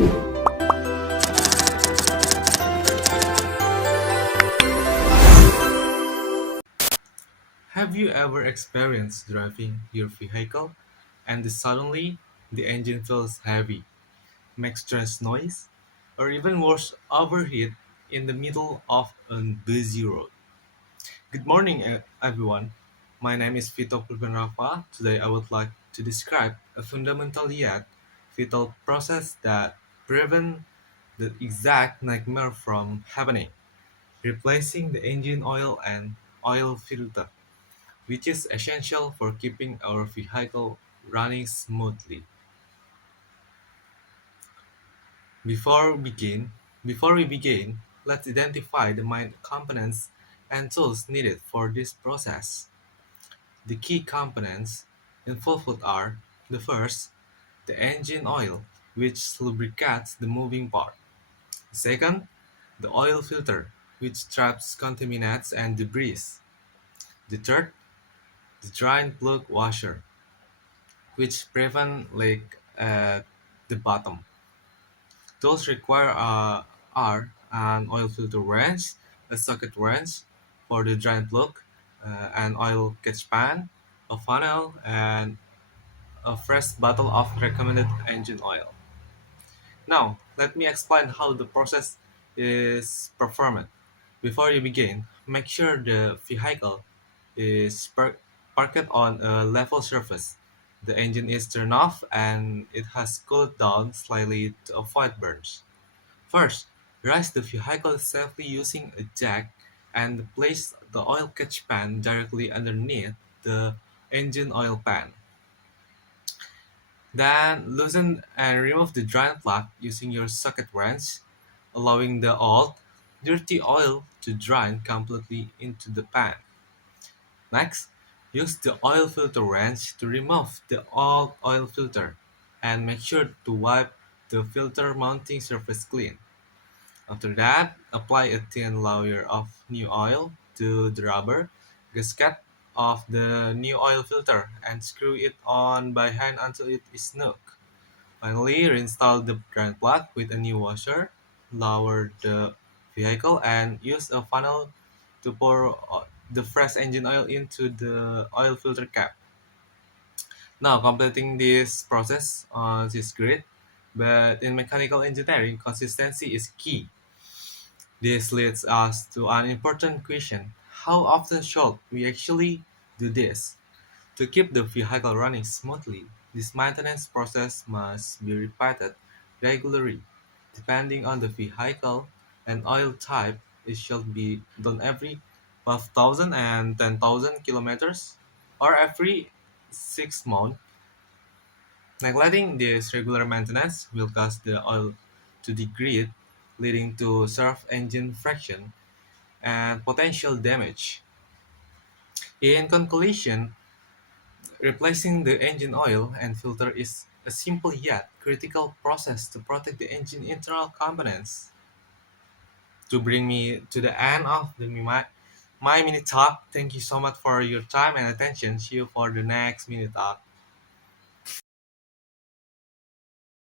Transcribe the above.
Have you ever experienced driving your vehicle and then suddenly the engine feels heavy, makes strange noise, or even worse, overheat in the middle of a busy road? Good morning, everyone. My name is Vito.Fulfian. Today, I would like to describe a fundamental yet vital process that prevents the exact nightmare from happening, replacing the engine oil and oil filter, which is essential for keeping our vehicle running smoothly. Before we begin, Before we begin, let's identify the main components and tools needed for this process. The key components involved are: the first, the engine oil, which lubricates the moving part. Second, the oil filter, which traps contaminants and debris. The third, the drain plug washer, which prevent leak at the bottom. Those require are an oil filter wrench, a socket wrench for the drain plug, an oil catch pan, a funnel, and a fresh bottle of recommended engine oil. Now, let me explain how the process is performed. Before you begin, make sure the vehicle is parked on a level surface. The engine is turned off and it has cooled down slightly to avoid burns. First, raise the vehicle safely using a jack and place the oil catch pan directly underneath the engine oil pan. Then loosen and remove the drain plug using your socket wrench, allowing the old, dirty oil to drain completely into the pan. Next, use the oil filter wrench to remove the old oil filter and make sure to wipe the filter mounting surface clean. After that, apply a thin layer of new oil to the rubber gasket of the new oil filter and screw it on by hand until it is snug. Finally, reinstall the drain plug with a new washer, lower the vehicle, and use a funnel to pour the fresh engine oil into the oil filter cap. Now, completing this process is great, but in mechanical engineering, consistency is key. This leads us to an important question: how often should we actually do this? To keep the vehicle running smoothly, this maintenance process must be repeated regularly. Depending on the vehicle and oil type, it should be done every 5,000 and 10,000 kilometers or every 6 months. Neglecting this regular maintenance will cause the oil to degrade, leading to serve engine friction and potential damage. In conclusion, replacing the engine oil and filter is a simple yet critical process to protect the engine internal components. To bring me to the end of my mini talk, thank you so much for your time and attention. See you for the next mini talk.